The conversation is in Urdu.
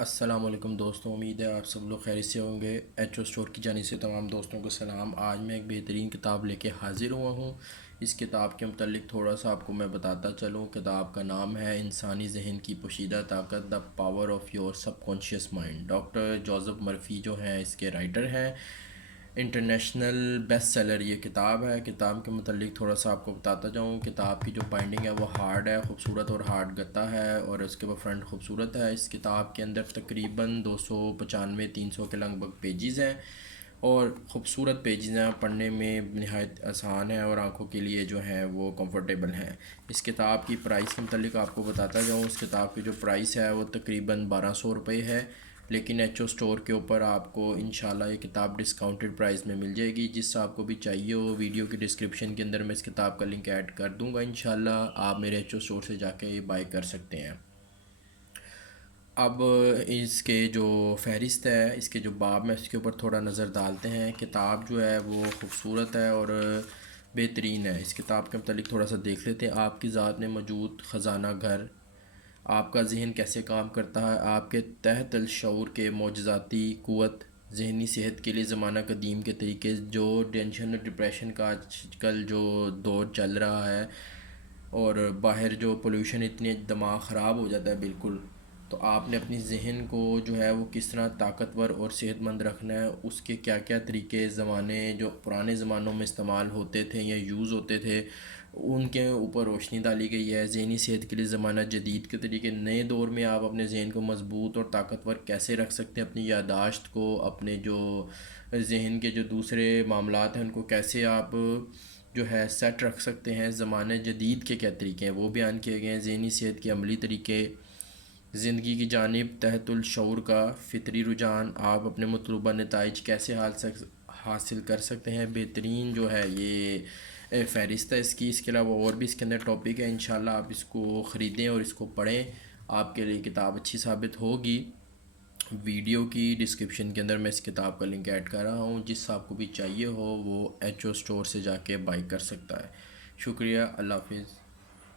السلام علیکم دوستوں، امید ہے آپ سب لوگ خیریت سے ہوں گے۔ ایچ او اسٹور کی جانب سے تمام دوستوں کو سلام۔ آج میں ایک بہترین کتاب لے کے حاضر ہوا ہوں۔ اس کتاب کے متعلق تھوڑا سا آپ کو میں بتاتا چلوں۔ کتاب کا نام ہے انسانی ذہن کی پوشیدہ طاقت، the power of your sub conscious mind. Doctor Joseph Murphy جو ہیں اس کے رائٹر ہیں۔ انٹرنیشنل بیسٹ سیلر یہ کتاب ہے۔ کتاب کے متعلق تھوڑا سا آپ کو بتاتا جاؤں۔ کتاب کی جو بائنڈنگ ہے وہ ہارڈ ہے، خوبصورت اور ہارڈ گتا ہے، اور اس کے بعد فرنٹ خوبصورت ہے۔ اس کتاب کے اندر تقریباً 295-300 کے لگ بھگ پیجز ہیں، اور خوبصورت پیجز ہیں، پڑھنے میں نہایت آسان ہے اور آنکھوں کے لیے جو ہیں وہ کمفرٹیبل ہیں۔ اس کتاب کی پرائس کے متعلق آپ کو بتاتا جاؤں۔ اس کتاب کی جو پرائس ہے وہ تقریباً 1200 روپے ہے، لیکن ایچ او اسٹور کے اوپر آپ کو انشاءاللہ یہ کتاب ڈسکاؤنٹڈ پرائس میں مل جائے گی۔ جس سے آپ کو بھی چاہیے ہو، ویڈیو کی ڈسکرپشن کے اندر میں اس کتاب کا لنک ایڈ کر دوں گا، انشاءاللہ آپ میرے ایچ او اسٹور سے جا کے یہ بائی کر سکتے ہیں۔ اب اس کے جو فہرست ہے، اس کے جو باب میں اس کے اوپر تھوڑا نظر ڈالتے ہیں۔ کتاب جو ہے وہ خوبصورت ہے اور بہترین ہے۔ اس کتاب کے متعلق تھوڑا سا دیکھ لیتے ہیں۔ آپ کی ذات میں موجود خزانہ گھر، آپ کا ذہن کیسے کام کرتا ہے، آپ کے تحت الشعور کے معجزاتی قوت، ذہنی صحت کے لیے زمانہ قدیم کے طریقے، جو ٹینشن اور ڈپریشن کا آج کل جو دور چل رہا ہے، اور باہر جو پولوشن اتنے دماغ خراب ہو جاتا ہے بالکل، تو آپ نے اپنی ذہن کو جو ہے وہ کس طرح طاقتور اور صحت مند رکھنا ہے، اس کے کیا کیا طریقے جو پرانے زمانوں میں استعمال ہوتے تھے یا یوز ہوتے تھے، ان کے اوپر روشنی ڈالی گئی ہے۔ ذہنی صحت کے لیے زمانہ جدید کے طریقے، نئے دور میں آپ اپنے ذہن کو مضبوط اور طاقتور کیسے رکھ سکتے ہیں، اپنی یادداشت کو، اپنے جو ذہن کے جو دوسرے معاملات ہیں ان کو کیسے آپ جو ہے سیٹ رکھ سکتے ہیں، زمانہ جدید کے کیا طریقے ہیں وہ بیان کیے گئے ہیں۔ ذہنی صحت کے عملی طریقے، زندگی کی جانب تحت الشعور کا فطری رجحان، آپ اپنے مطلوبہ نتائج کیسے حاصل کر سکتے ہیں، بہترین جو ہے یہ فہرست ہے اس کی۔ اس کے علاوہ اور بھی اس کے اندر ٹاپک ہے، انشاءاللہ آپ اس کو خریدیں اور اس کو پڑھیں، آپ کے لیے کتاب اچھی ثابت ہوگی۔ ویڈیو کی ڈسکرپشن کے اندر میں اس کتاب کا لنک ایڈ کر رہا ہوں، جس آپ کو بھی چاہیے ہو وہ ایچ او اسٹور سے جا کے بائی کر سکتا ہے۔ شکریہ، اللہ حافظ۔